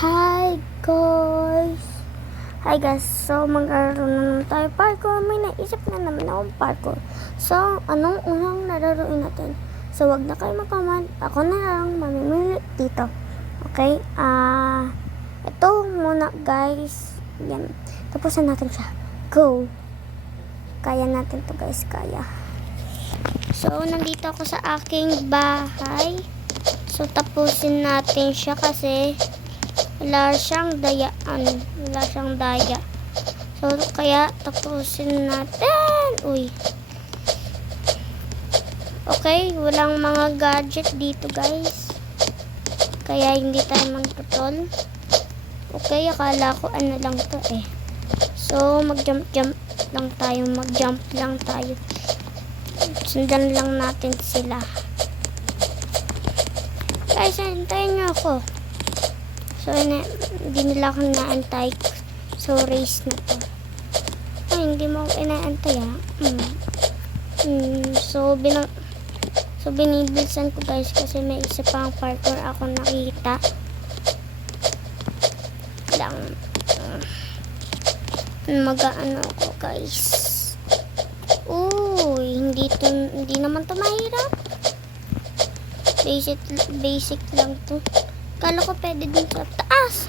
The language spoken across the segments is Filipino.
Hi guys! Hi guys! So, magkaroon na naman tayo parkour. May naisip na naman akong parkour. So, anong unang lalaroin natin? So, wag na kayo mag-comment. Ako na lang mamimili dito. Okay? Ito muna guys. Yan. Tapusin natin siya. Go! Kaya natin to guys. Kaya. So, nandito ako sa aking bahay. So, tapusin natin siya kasi wala siyang dayaan. Wala siyang daya. So, kaya tapusin natin. Uy. Okay, walang mga gadget dito, guys. Kaya hindi tayo magtutol. Okay, akala ko ano lang to eh. So, mag-jump lang tayo. Mag-jump lang tayo. Sundan lang natin sila. Guys, hintayin nyo ako. So, hindi nila ako inaantay. So, race na to. Ay, hindi mo ako inaantay ha. So, binibilsan ko guys kasi may isa pang parkour ako nakita. Lang. Mag-ano ako guys. Uy, hindi naman to mahirap. Basic lang to. Kala ko pwede din sa taas.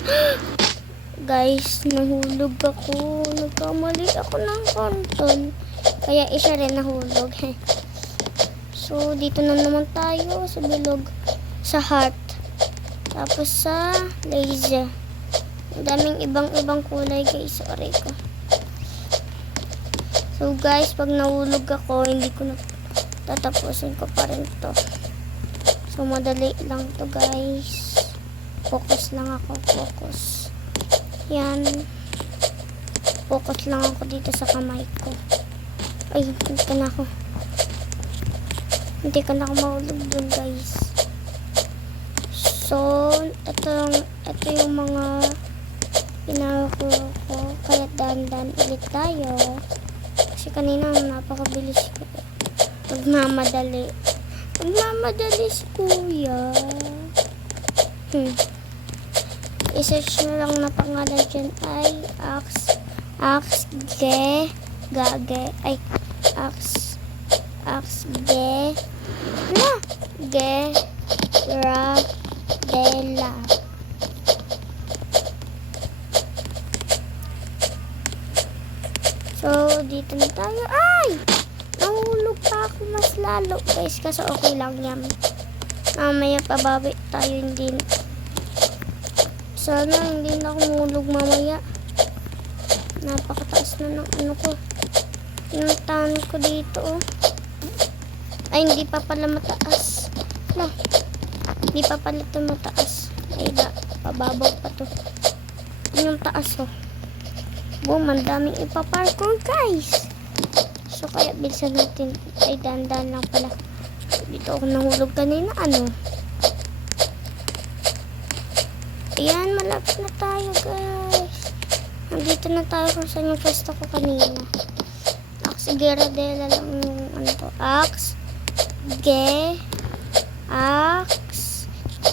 Guys, nahulog ako. Nagkamali ako ng control. Kaya isa rin nahulog. So, dito na naman tayo sa bilog. Sa heart. Tapos sa laser. Ang daming ibang kulay guys. Sorry ko. So guys, pag nahulog ako, hindi ko na tatapusin ko pa rin to. So, madali lang to guys. Focus lang ako. Focus. Yan. Focus lang ako dito sa kamay ko. Ay, hindi ka na ako. Hindi ka na ako mahulog dun guys. So, ito yung mga pinakuro ko. Kaya dandan ulit tayo. Kasi kanina napakabilis ko. Magmamadali si kuya. I-search nyo lang na pangalan dyan ay Gradella. So, dito na tayo. Ay! Nahulog pa ako mas lalo. Guys, kasi okay lang yan. Mamaya pabawi tayo hindi. Sana hindi na ako mahulog mamaya. Napakataas na ng ano ko. Tinuntahan ko dito oh. Ay, hindi pa pala mataas. No. Hindi pa pala ito mataas. Ay, pababaw pa to. Yun yung taas oh. Boom, ang daming ipaparkour guys. So, kaya bilisan natin. Ay, dandan lang pala. Dito ako nahulog kanina. Ano? Ayan, malapit na tayo guys. Nandito na tayo kung saan yung pwesto ko kanina. Axe Gradella lang yung ano to. Axe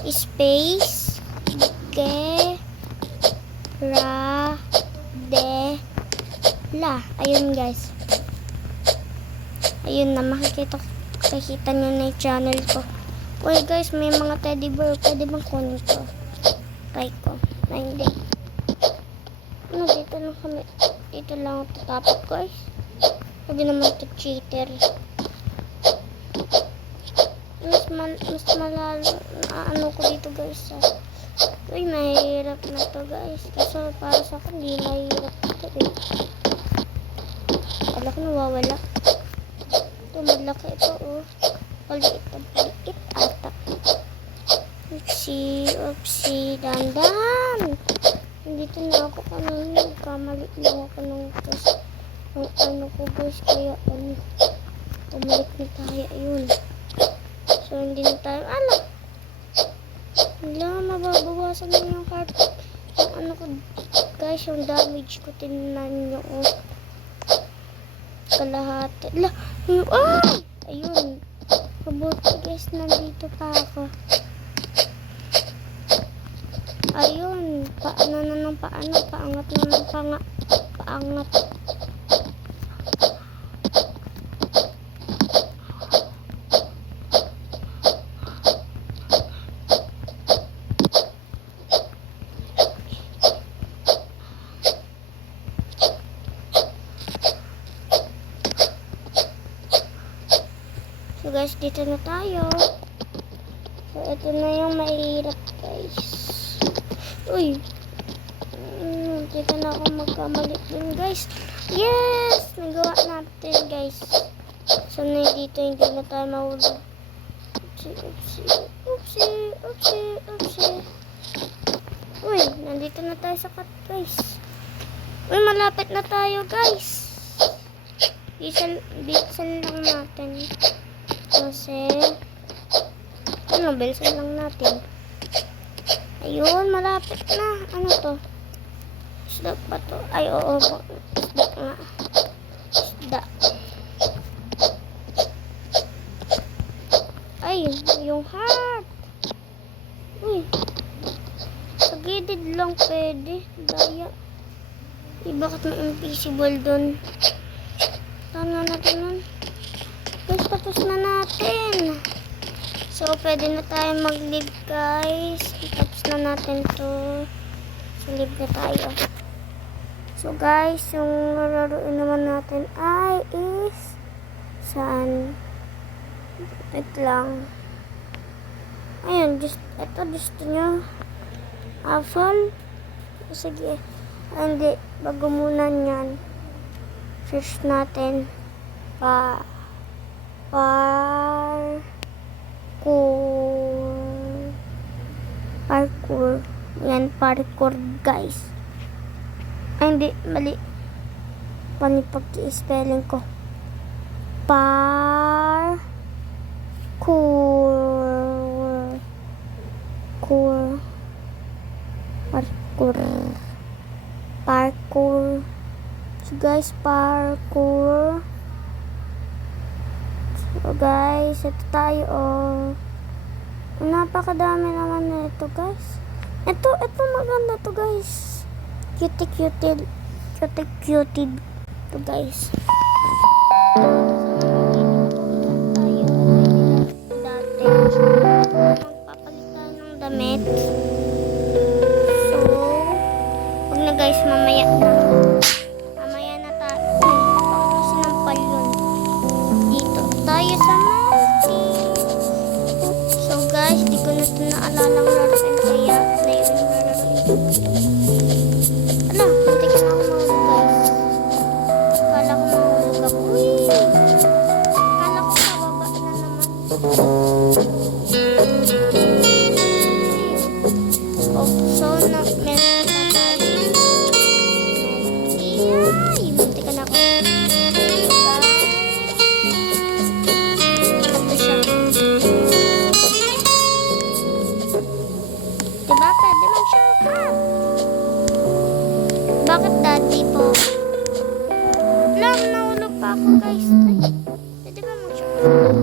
space Gradella. Ayun guys. Ayun na, makikita nyo na yung channel ko. Uy guys, may mga teddy bear. Pwede bang kunin to? Try ko. Na hindi. Ano, dito lang kami. Dito lang ako tatapot guys. Sabi naman ito cheater. Mas malalo na ano ko dito guys. Uy, mahirap na to guys. Kasi para sa akin, hindi mahirap ito eh. Wala ko nawawala. Ito, malaki ito oh. Paliit ata. Upsi, dandan. Nandito na ako kanina. Kamali lang ako ng ano ko guys. Kaya ano. Tumalik na tayo. Ayun. So, hindi na tayo. Wala, mababawasan na yung card. Yung ano ko guys, yung damage ko. Tingnan nyo oh. Kalahati. Ay! Ayun. Mabuti guys, nandito pa ako. Ayun. Paano na ng paano? Paangat na ng paangat. So guys, dito na tayo. So ito na yung mahirap guys. Uy! Hindi ka na ako magkamali dun guys. Yes! Nagawa natin guys. So na dito hindi na tayo mahulog. Oopsie. Uy! Nandito na tayo sa cut guys. Uy! Malapit na tayo guys. Bisan lang natin. Kasi bilisan lang natin. Ayun, malapit na. Ano to? Isda ba to? Ay, oo. Isda nga. Isda. Ay, yung heart. Uy. Sa gilid lang pwede. Daya. Bakit may invisible dun? Tama natin nun. Guys, tapos na natin. So, pwede na tayo mag-live guys. Tapos na natin to. So, live na tayo. So, guys, yung laruin naman natin ay is saan? Wait lang. Ayun, ito gusto nyo. Apple? Sige. Hindi, bago muna nyan. Search natin. Parkour. Yan, parkour guys. Ay, hindi, mali. Pag-i-spelling ko. Parkour. So guys, parkour. So guys, ito tayo oh. Napakadami naman na ito guys. Ito maganda to guys. Cutie to guys. Dati magpapalitan ng damit. So, wag na guys, mamaya na tayo. Baka sinampal yun. Dito tayo sa so guys, di ko na ito naalalang laruin kaya na yun yung laruin. Ala, hindi ka na ako mahulog guys. Kala ko mahulog ako. Uy! Kala ko pababa na naman. Oh, so na, meron na tayo. Iyay! Munti ka na ako. Ito siya. Diba? Pwede mag-shortcut. Bakit dati po? Lang, nahulog pa ako guys. Ay, pwede ba mag-shortcut?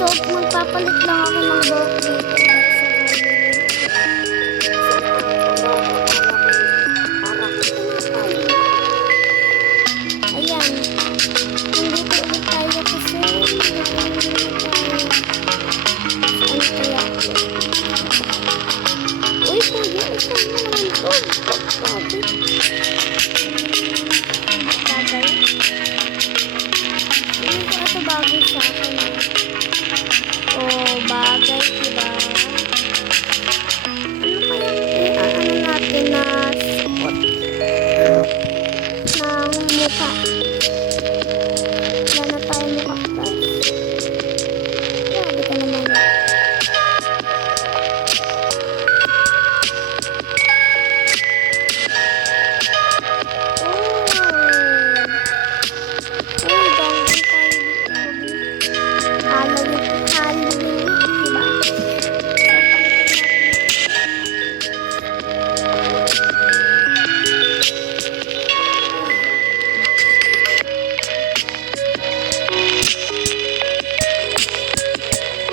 So, magpapalit lang ako ng buhok dito para sa Halloween. Ayan. Nandito ulit tayo kasi saan kaya? Uy, kuya, saan mo naman to? Bagay. Bagay? Hindi ko ito bagay sa akin. Oh, bagay, diba? Ano kaya ano natin na spot ng mukha? Wala na tayo mukha, guys. Grabe ka naman. Oh, ganggang tayo dito. Halloween, Halloween, diba?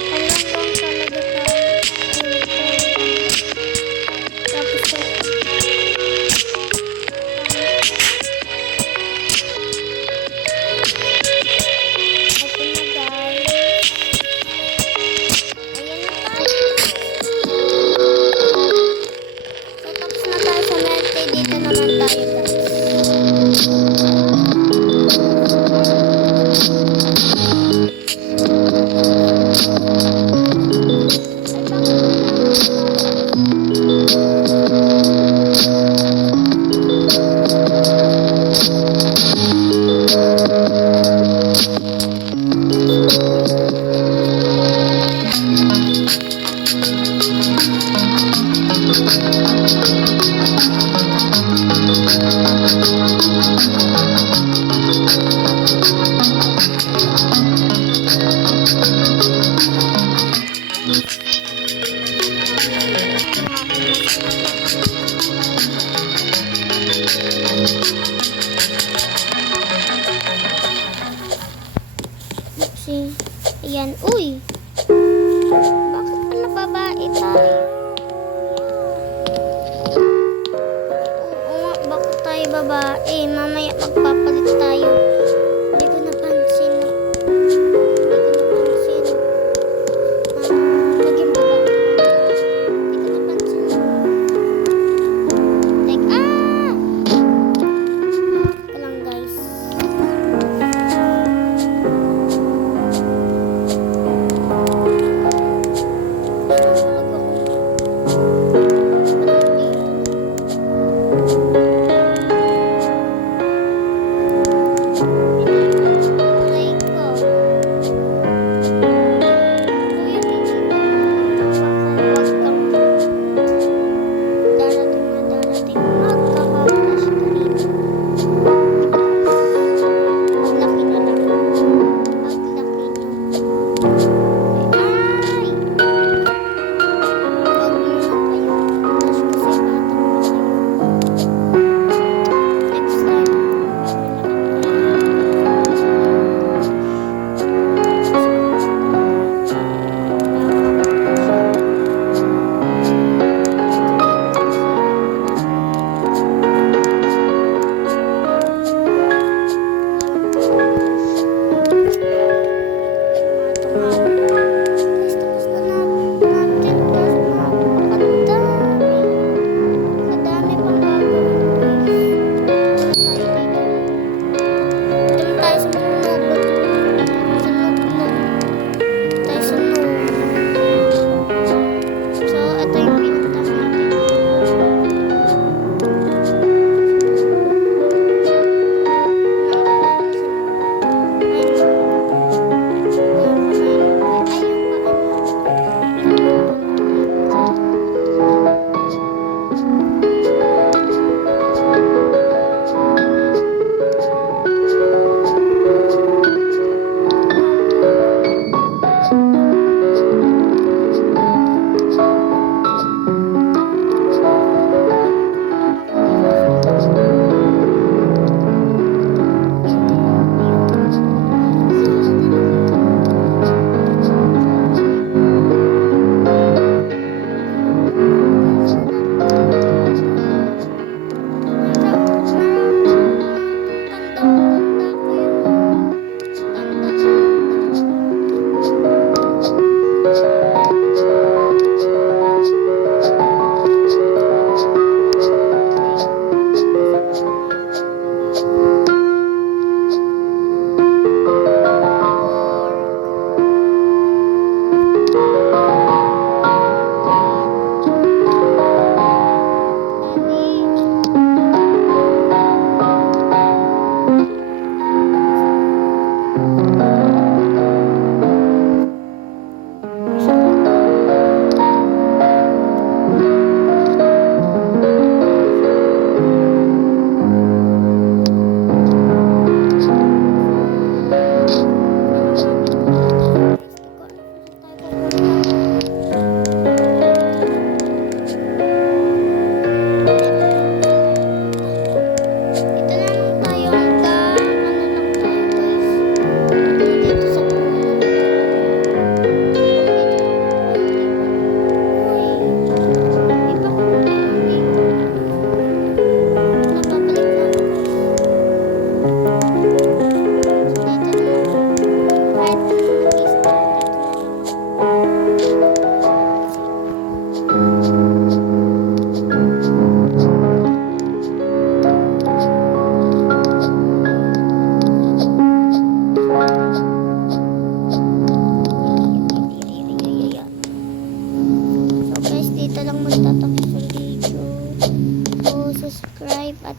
Hanggang talaga tayo. Tapos ito na, guys. Ayan na tayo. So, tapos na tayo sa Merte. Dito naman tayo, guys. Si, ayan, uy! Bakit pala babae tayo? Oo nga, bakit tayo babae? Mamaya magpapalit tayo. Hindi ko napansin. Naging babae. Hindi ko napansin. Teka, Teka lang, guys.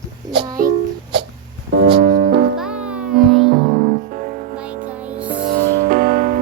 at like.